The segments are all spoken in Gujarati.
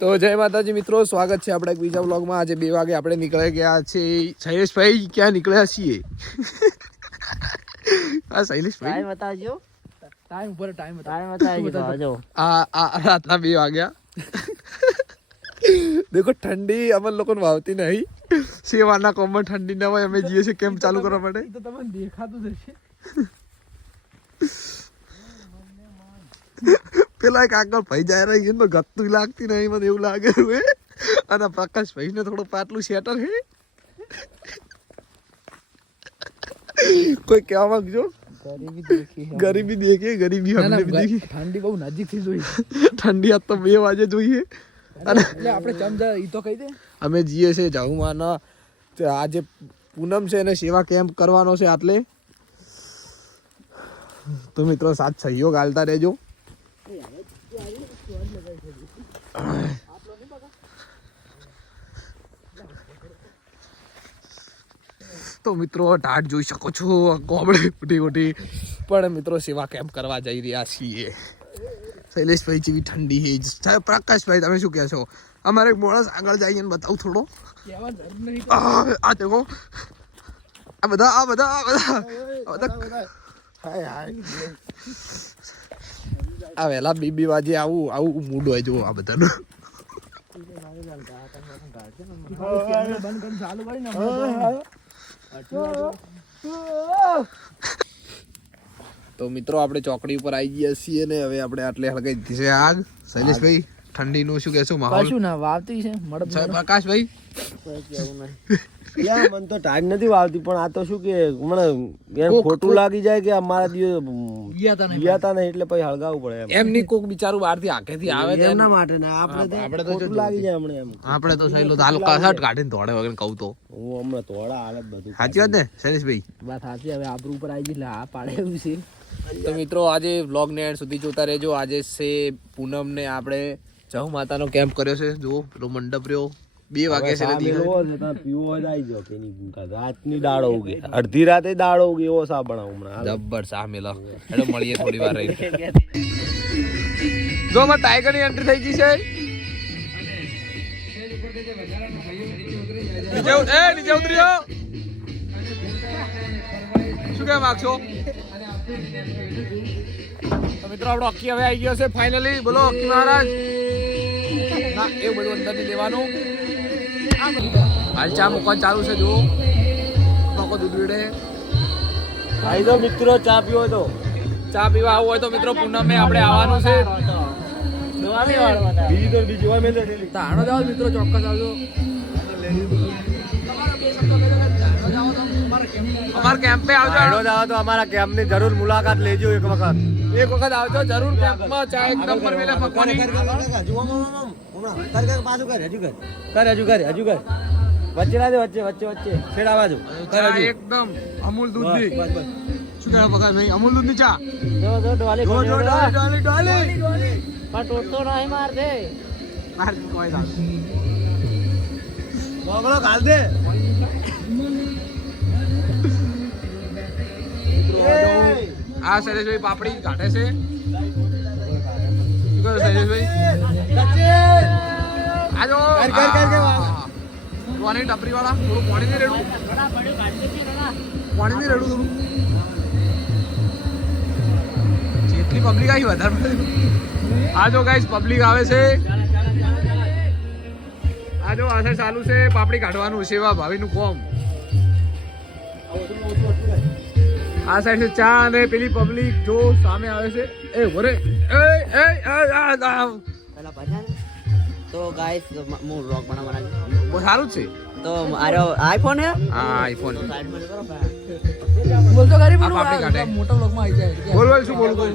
તો જય માતાજી મિત્રો, સ્વાગત છે આપણે એક બીજા વ્લોગમાં. આજે 2 વાગે આપણે નીકળી ગયા છે. શૈલેષભાઈ ક્યાં નીકળ્યા છીએ? હા શૈલેષભાઈ ટાઈમ બતાવજો. ટાઈમ બતાવજો. આ રાતના 2 વાગ્યા. દેખો ઠંડી અમન લોકોને વાવતી નહીં. સેવાના કોમમાં ઠંડી ના હોય, અમે જઈએ છીએ કેમ્પ ચાલુ કરવા માટે. તો તમને દેખાતું હશે. પેલા એક આગળ ભાઈ જાય રહી એનો ગત્તું લાગતી નહીં, મને એવું લાગે છે. અને પ્રકાશ ભાઈ ને થોડું પાટલું શેટર હે. કોઈ કહેવા માંગજો? ગરીબી દેખી, ગરીબી અમને બી દેખી. ઠંડી બહુ નજીક થી જોઈ. ઠંડી આજ તો 2 વાગે જોઈએ. અને આપણે ચમજા ઈ તો કહી દે. અમે જઈએ છે જાઉમાના. આજે પૂનમ છે અને સેવા કેમ્પ કરવાનો છે આટલે. તો મિત્રો સાથ સહયોગ આલતા રહેજો. તો મિત્રો ઢાઢ જોઈ શકો છો, કોબડી ઉઠી ઉઠી. પણ મિત્રો સેવા કેમ્પ કરવા જઈ રહ્યા છીએ. શૈલેષભાઈ જેવી ઠંડી છે. પ્રકાશભાઈ તમે શું કહો છો? અમારે એક માણસ આગળ જઈને બતાવું થોડો. આ દેખો, આ બધા આ વહેલા 2 વાગે આવું મૂડ હોય જો આ બધાનું. તો મિત્રો આપણે ચોકડી ઉપર આવી ગયા છીએ ને હવે આપણે આટલે હળગાઈ દીધી છે આગ. શૈલેષભાઈ ઠંડીનું શું કહેશો માહોલ? કશું ના વાવતી છે પ્રકાશભાઈ મન તો ટાઈમ નથી વાવતી, પણ આ તો શું કે મને ખોટું લાગી જાય કે અમારા દિવસ ગયા નહીં એટલે પછી હળગાવવું પડે. એમની કોક બિચારું બહારથી આંખેથી આવે છે એમના માટે ને આપણે તો ખોટું લાગી જાય હમણાં. એમ આપણે તો સહેલો હલકા શર્ટ કાઢીને ધોળે વગર કહું તો હું હમણાં તોડા હાલત બધું સાચી વાત ને શૈલેષભાઈ? વાત સાચી. હવે આબરૂ ઉપર આવી ગઈ હા પાડે એવું છે. તો મિત્રો આજે વ્લોગ ને એન્ડ સુધી જોતા રહેજો. આજે છે પૂનમ ને આપણે જહુ માતાનો કેમ્પ કર્યો છે. જુઓ પેલો મંડપ રહ્યો. 2 વાગે છે રાતની દાળો ઉગે, અડધી રાતે દાળો ઉગે એવો સા બનાવું હમણાં. જબ્બર સા મેલા. હેડો મળીએ થોડી વાર રહી. જો માં ટાઈગર ની એન્ટ્રી થઈ ગઈ છે. નીચે ઉતરી જાઓ. શું કહેવા માંગશો? તો મિત્રો આપણો અક્કી હવે આવી ગયો છે ફાઇનલી. બોલો અક્કી મહારાજ. ના એવું બધું અંદર નહીં લેવાનું. હાલ ચા મૂકવાનું ચાલુ છે. જુઓ લોકો દૂધ વીડે. ભાઈ તો મિત્રો ચા પીવો તો ચા પીવા આવવું હોય તો મિત્રો પૂનમે આપણે આવવાનું છે. તાણો જાવ મિત્રો, ચોક્કસ આવજો. અમારા કેમ્પે આવજો. તો અમારા કેમ્પની જરૂર મુલાકાત લેજો. એક વખત આવજો જરૂર. કેમ્પમાં ચા એક નંબર મેલે ફકવાની. વચ્ચે ના દે, વચ્ચે છેડાવા જો. એકદમ અમૂલ દૂધ ની. શું કહેવા પગાર ભાઈ? અમૂલ દૂધ ની ચા. ડોલી ડોલી પણ ટોટો નહીં માર દે. ઘાલ દે. આ શૈલેષભાઈ પાપડી કાઢે છે. શું કહ્યું શૈલેષભાઈ? આજો પાણી ટપરી વાળા થોડું પાણી નહીં રેડું. થોડું. જેટલી પબ્લિક આવી વધારે. આજો ગાઈસ પબ્લિક આવે છે. આજો આ ચાલુ છે પાપડી કાઢવાનું. સેવા ભાવીનું કોમ. આ સાઈડ છે ચા અને પેલી પબ્લિક જો સામે આવે છે. એ વરે તો ગાઈસ હું વ્લોગ બનાવવાના બહુ સારું છે. તો આરો આઈફોન હે. હા આઈફોન. બોલ તો ગરીબ આ પાપડી કાઢે. મોટા વ્લોગ માં આવી જાય. બોલ શું બોલું?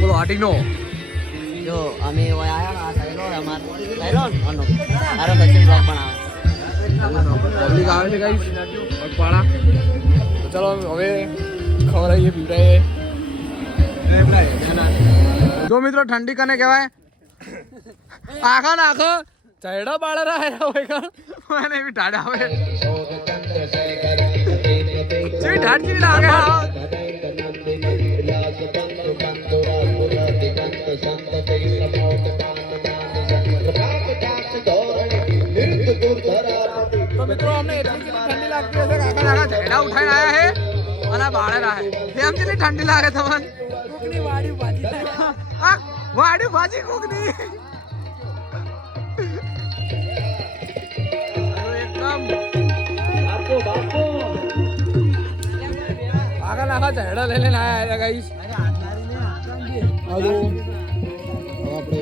બોલો આટીનો. જો અમે ઓય આયા આ સાઈલો અમાર સાઈલો અનો આરો સચિન વ્લોગ બનાવે. પબ્લિક આવે છે ગાઈસ. પગપાળા. તો ચલો હવે ખવડાવીએ પીવડાવીએ. જો મિત્રો ઠંડી કને કહેવાય? આખા નાખો ચૈડા બાળા રહ્યા હોય કા મને એવી ઢાડ આવે. જે ઢાડ ચી લાગે. Santo ઝાડા ઉઠાઈને આયા હે અને આ બાળે રહે એમ કેટલી ઠંડી લાગે તમને કોકની વાડી ભાજી આ વાડી ભાજી કોકની એકદમ આગળ આખા ઝાડા લઈ લઈને આયા ગાઈસ હાલો આપણે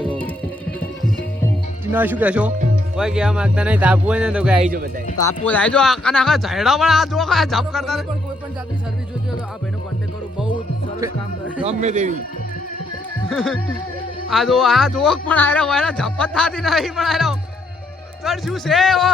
ટીના શું કહેશો કોઈ કહેવા માંગતા નહીં, તાપવું હોય ને તો કઈ આવી જો બધા. તાપુ જાય જો આખા ઝાડા પણ આ જો કા જપ કરતા રહે. પણ કોઈ પણ જાતની સર્વિસ જોતી હોય તો આ ભાઈનો કોન્ટેક્ટ કરો, બહુ સરસ કામ કરે. ગમે તેવી આ જોક પણ આયરો હોય ઝપત થાતી નહીં પણ આયરો ચડ શું છે ઓ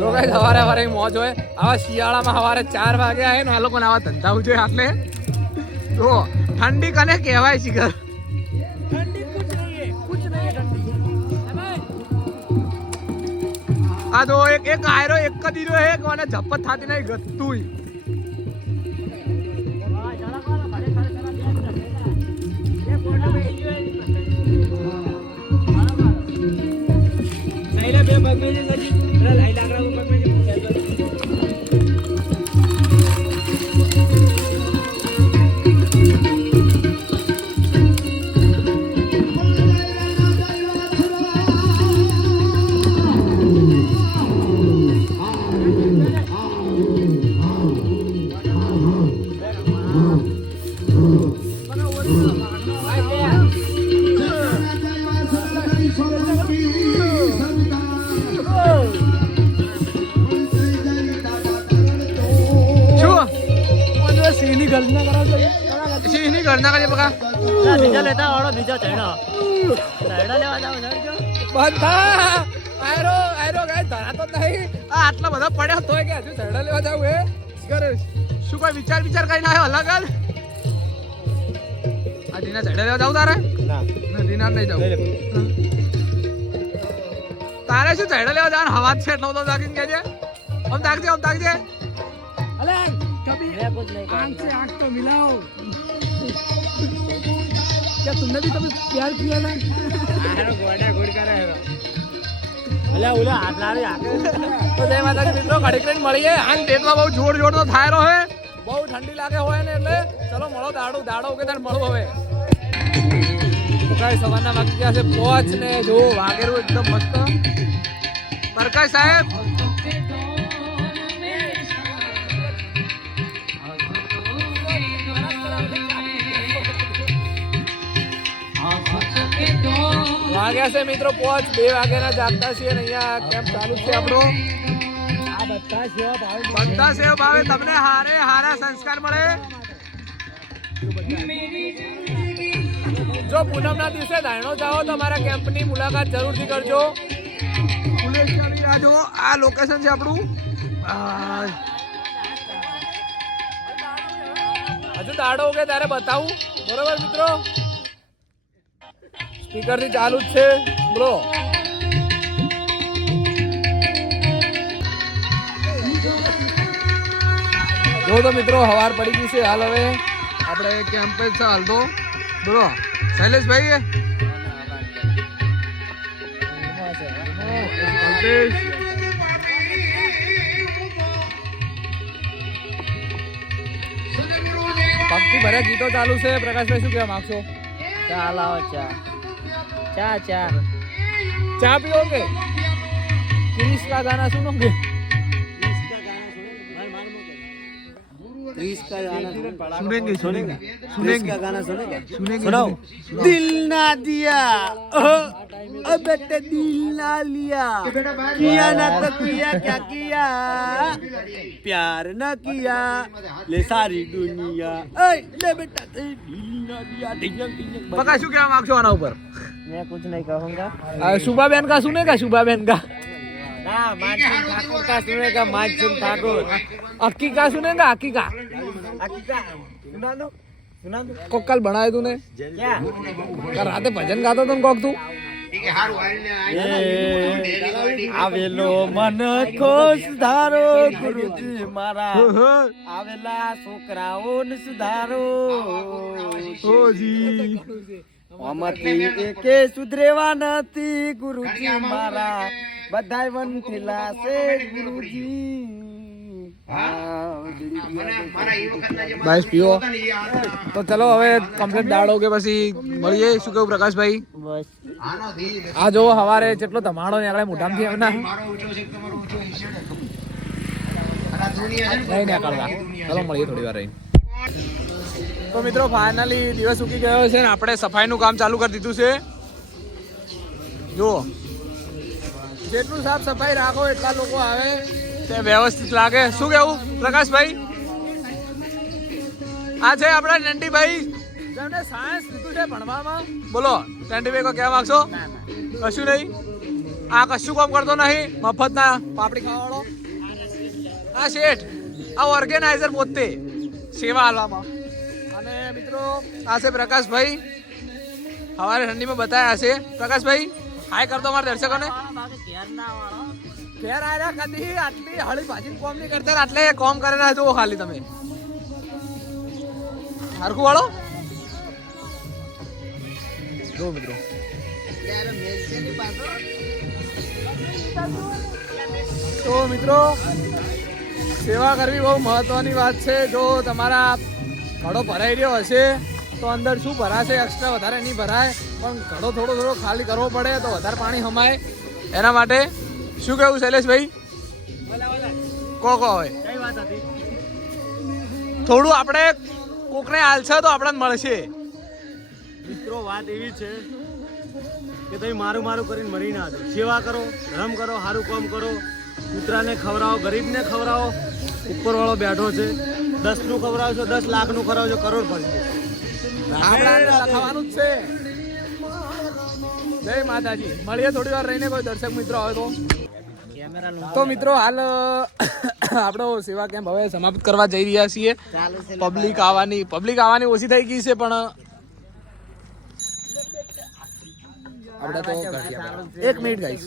જો ગાઈસ સવારે મોજ હોય આવા શિયાળામાં સવારે 4 વાગે આવે ને આ લોકોને આવા ધંધા ઉજે એટલે જો ઠંડી કને કહેવાય છે ઘર ठंडी कुछ नहीं है ठंडी. આ તો એક આયરો એક જ દીરો હે કોને ઝપત થાતી નહીં ગતુંય સિંહની ગણના કરીએ બકા બીજા લેતા વાળો બીજો ચડ્યો લેવા જાવ બધા આયરો ગાય ધરાતો જ નહીં આ આટલા બધા પડ્યા તોય કે હજુ ઝરડા લેવા જાવ હે શું કોઈ વિચાર કઈ ના આવ્યો અલગ આ દીના ઝરડા લેવા જાવ તારે ના દીના નહીં જાવ તારે શું ઝરડા લેવા જવાનું હવા છે એટલો બધો જાગીને કહેજે આમ તાકજે अरे कभी आंख से आंख तो मिलाओ. क्या तुमने भी कभी प्यार किया ना? તો જય માતાજી મિત્રો ઘડીક રહીને મળીએ આન પેટમાં બહુ જોરનો થાયરો હે બહુ ઠંડી લાગે હોય ને એટલે ચલો મળો દાડો કે તાર મળો હવે પ્રકાશ સવારના વાગી ગયા છે 5 ને જો વાગેરું એકદમ મસ્ત પ્રકાશ સાહેબ વાગ્યા છે મિત્રો 2 વાગ્યાના જાગતા છીએ અને અહીંયા કેમ્પ ચાલુ છે આપણો આ બધા સેવા ભાવે તમને હારા સંસ્કાર મળે જો પૂનમના દિવસે દાયણો જાઓ તો અમારા કેમ્પની મુલાકાત જરૂરથી કરજો ફુલેશ્વરી આ જો આ લોકેશન છે આપણું હજુ દાડો ઉગે ત્યારે બતાવું બરોબર મિત્રો સ્પીકર થી ચાલુ જ છે બ્રો જો તો મિત્રો હવાર પડી ગઈ છે હાલ હવે આપણે કેમ્પે છે હાલ તો બ્રો શૈલેષભાઈ ભક્તિ ભર્યા ગીતો ચાલુ છે પ્રકાશભાઈ શું કહેવા માંગશો ચા લાવો ચા पियोगे क्रिस का गाना सुनोगे सुनेंगे गाना सुनेंगे सुनाओ दिल ना दिया अब बेटे दिल ना लिया किया ना तो किया क्या किया प्यार ना किया ले सारी दुनिया ले बेटा दिल ना दिया पका शू क्या मांगो आना ऊपर मैं कुछ नहीं कहूँगा शुभा बहन का सुनेगा शुभा बहन का ना मानसून ठाकुर का सुनेगा मानसून ठाकुर अक्की का सुनेगा अक्की का सुना दो को कल बनाए तूने क्या कल राते भजन गाता तुम कोक तू आवेलो मन को सुधारो गुरुजी मारा आवेला छोकराओ ने सुधारो ओ जी આમાંથી એકે સુધરેવા નથી ગુરુજી મારા બધાય વંઠેલા છે ગુરુજી. બસ પીવો તો ચલો હવે કમ્પ્લીટ દાડો કે પછી મળીએ. શું કેવું પ્રકાશભાઈ? બસ આ જો હવારે જેટલો ધમાડો નીકળે મોઢામાંથી એમના નહીં નીકળતા. ચલો મળીએ થોડી વાર રહી. તો મિત્રો ફાઇનલી દિવસ ઉકી ગયો છે ને આપણે સફાઈનું કામ ચાલુ કરી દીધું છે. જુઓ જેટલું સાફ સફાઈ રાખો એટલા લોકો આવે તે વ્યવસ્થિત લાગે. શું કેવું પ્રકાશભાઈ? આ છે આપણા ટેન્ટીભાઈ જેમને સાયન્સ લીધું છે ભણવામાં. બોલો ટેન્ટીભાઈ કો કહેવા માંગશો? કશું નહીં. આ કશું કામ કરતો નહીં, મફતના પાપડી ખાવાવાળો. આ શેઠ આ ઓર્ગેનાઇઝર પોતે સેવા હાલવામાં. અને મિત્રો આ છે પ્રકાશભાઈ, સવારે ઠંડીમાં બતાવ્યા છે. પ્રકાશભાઈ હાય કરતો મારા દર્શકોને. ઘેર આવ્યા કદી આટલી હળી ભાજી કોમ નહીં કરતા, આટલે કોમ કરેલા જુઓ ખાલી તમે. હરખું વાળો જો મિત્રો. તો મિત્રો સેવા કરવી બહુ મહત્વની વાત છે. જો તમારા ઘડો ભરાઈ રહ્યો હશે તો અંદર શું ભરાશે, એક્સ્ટ્રા વધારે નહીં ભરાય, પણ ઘડો થોડો ખાલી કરવો પડે તો વધારે પાણી હમાય. એના માટે શું કહેવું શૈલેષભાઈ? કો હોય થોડું આપણે કોકને હાલશે તો આપણને મળશે. મિત્રો વાત એવી છે કે તમે મારું મારું કરીને મરી ના દો. સેવા કરો, ધર્મ કરો, સારું કામ કરો. કૂતરાને ખવડાવો, ગરીબને ખવડાવો. ઉપરવાળો બેઠો છે, 10નું ખવડાવશો, 10 લાખનું ખવડાવશો, કરોડપતિ. આપણે લખાવાનું જ છે. જય માતાજી. મળીએ થોડી વાર રહીને કોઈ દર્શક મિત્રો આવે તો મિત્રો હાલ આપણો સેવા કેમ્પ હવે સમાપ્ત કરવા જઈ રહ્યા છીએ. પબ્લિક આવવાની ઓછી થઈ ગઈ છે, પણ આપણે તો એક મિનિટ ગાઈસ.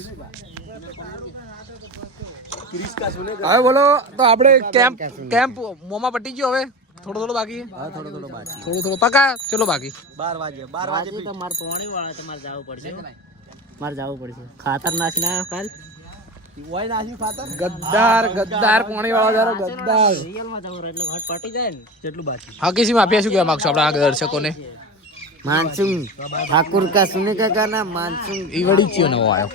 હવે બોલો તો આપણે કેમ્પ મોમાં પટી ગયો. હવે થોડો બાકી થોડો પકા. ચલો બાકી 12 વાગે તો મારે પોણી વાળા તમારે જવું પડશે. ખાતર નાખી ના કાલ ગદ્દાર પોણી વાળો ગદ્દાર. રિયલમાં જવું એટલે ઘટ પટી જાય ને જેટલું બાકી. હકીસી માફિયા શું કહેવા માંગશો આપણા દર્શકોને? માનસુંગ ઠાकुर का सुने का गाना मानसुंग ઈ વડી ચિયો નવો આવ્યો.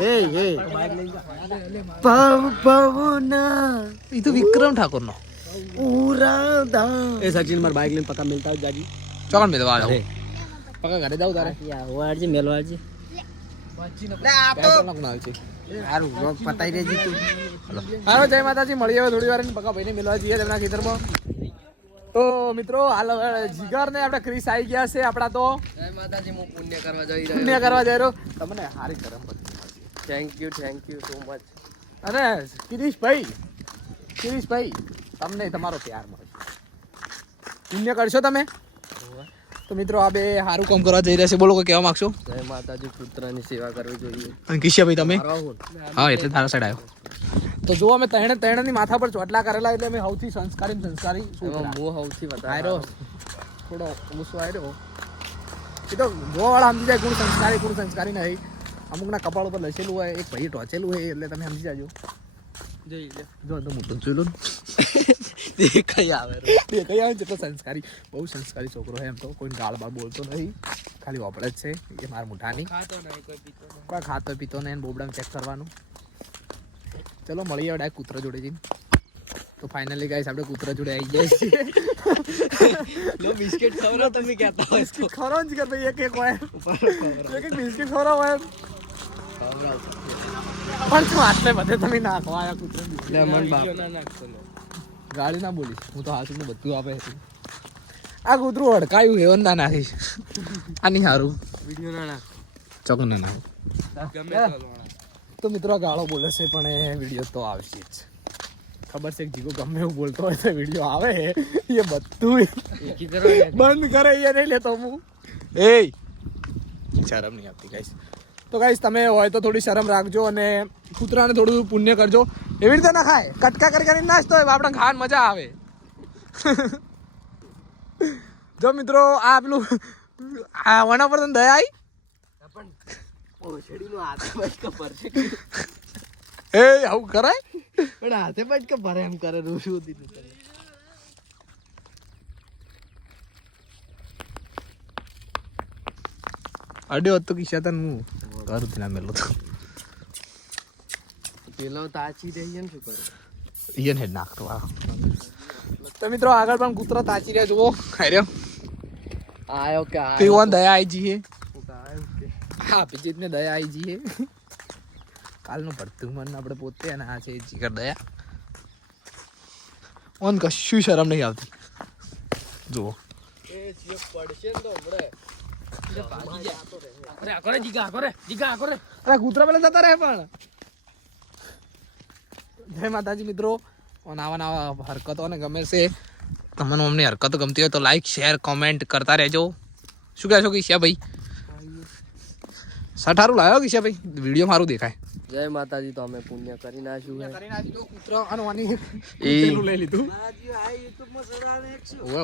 हे हे पवना ઈ તો વિક્રમ ઠાકોર નો उरादा ए सचिन मार बाइक लेने पक्का मिलता है जाजी ચોકન મેદવા આવ્યો. પકા ઘરે જાવ તારે. વાળજી મેલવાળજી यार व्लॉग पता ही रही तू હાલો જય માતાજી. મળીએ હવે થોડી વાર પકા ભાઈને મિલવા જઈએ તેમના ખેતરમાં. તો મિત્રો હાલ જીગર ને આપણે ક્રિસ આવી ગયા છે. આપણા તો जय माता जी मु पुण्य करवा પુણ્ય કરવા જઈ રહ્યો. તમને હારી કરમ પછી. थैंक यू સો मच અને કિરીશભાઈ તમને તમારો પ્યાર મળશે. પુણ્ય કરશો તમે તો મિત્રો આ બે સારું કામ કરવા જઈ રહ્યા છે. બોલો કોઈ કહેવા માંગશો? जय माता जी पुत्राની સેવા કરવી જોઈએ. અને કિશિયાભાઈ તમે? હા એટલે તારા સાઈડ આવ્યો. તો જો અમે ત્રણેની માથા પર ચોટલા કરેલા એટલે અમે સૌથી સંસ્કારી છોકરા. હું સૌથી વધારે આયરો થોડો ગુસ્સો આવ્યો. એ તો જોવાવાળા સમજી જાય કોણ સંસ્કારી નહીં. અમુકના કપાળ ઉપર લસેલું હોય, એક ભાઈ ટોચેલું હોય એટલે તમે સમજી જાજો. જો તો મોટું જોયેલું દેખાઈ આવે જેટલો સંસ્કારી, બહુ સંસ્કારી છોકરો છે. એમ તો કોઈ ગાળ બાળ બોલતો નહીં, ખાલી વાપરે જ છે. એ મારા મોઢાની કોઈ ખાતો પીતો નહીં. બોબડાને ચેક કરવાનું. ચલો મળીએ હવે ડાયરેક્ટ કૂતરા જોડે જઈને. તો ફાઇનલી ગાઈસ આપણે કૂતરા જોડે આવી જાય છે. લો બિસ્કિટ ખવડાવો તમે કહેતા હોય બિસ્કિટ ખવડાવો જ કે ભાઈ એક હોય એક બિસ્કિટ ખવડાવો હોય પણ શું આટલે બધે તમે નાખવા આવ્યા કૂતરા? ગાડી ના બોલીશ, હું તો હાસુને બધું આપે છે. આ કૂતરું અડકાયું એવું ના નાખીશ. આ નહીં સારું વિડિયો ના નાખ ચોકન ના તો મિત્રો ગાળો બોલે છે પણ એ વિડીયો તો આવશે જ. ખબર છે કે જીગો ગમે એવું બોલતો હોય તો વિડીયો આવે એ બધું બંધ કરે એ નહીં લેતો હું. એ શરમ નહીં આવતી ગાઈસ. તો ગાઈસ તમે હોય તો થોડી શરમ રાખજો અને કૂતરાને થોડું પુણ્ય કરજો. એવી રીતે ના ખાય, કટકા કરીને નાચતો હોય આપણે ખાવાની મજા આવે. જો મિત્રો આ પેલું આ વના પર તને દયા આવી ઓછડીનો હાથે બચકે ભરશે એ આવું કરાય પણ હાથે બચકે ભરે એમ કરે રૂશું દીધું તને અડ્યો હતો કિસ્સા તને હું કરું તેના મેલો તો પેલો તાચી દઈએ ને શું કરે ઈયન હેડ નાખતો આ તો મિત્રો આગળ પણ કૂતરો તાચી રહ્યા જુઓ ખાઈ રહ્યો આયો કે કઈ વન દયા આવી જઈએ આયો કે હા અભિજીતને દયા આવી જઈએ કાલનું પડતું મન આપણે પોતે અને આ છે જીગર દયા ઓન કશું શરમ નહીં આવતી જુઓ એ જીવ પડશે ને તો હમણે અરે કૂતરા પેલા જતા રહે પણ જય માતાજી મિત્રો આવા નવા હરકતો ને ગમે છે તમને અમને હરકતો ગમતી હોય તો લાઈક શેર કોમેન્ટ કરતા રહેજો શું કહેશો કિશા ભાઈ સઠારું લાવ્યો કિશા ભાઈ વિડીયો મારું દેખાય જય માતાજી તો અમે પુણ્ય કરી નાખ્યું લઈ લીધું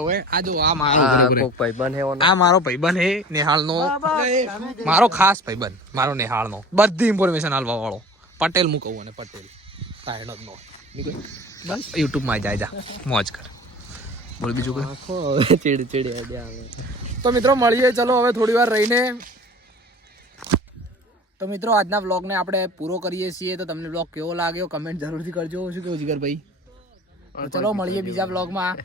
ઓએ આ જો આ મારો ભાઈબંધ હે આ મારો ભાઈબંધ હે નેહાળનો મારો ખાસ ભાઈબંધ મારો નેહાળનો બધી ઇન્ફોર્મેશન હાલવા વાળો પટેલ હું કહું અને પટેલ કાયણો નો બસ યુટ્યુબમાં જાય જા મોજ કર બોલ બીજું કઈ ચીડ આવે તો મિત્રો મળીએ ચલો હવે થોડી વાર રહીને તો મિત્રો આજના વ્લોગને આપણે પૂરો કરીએ છીએ તો તમને વ્લોગ કેવો લાગ્યો કમેન્ટ જરૂરથી કરજો શું કેવું જીગરભાઈ ચલો મળીએ બીજા વ્લોગમાં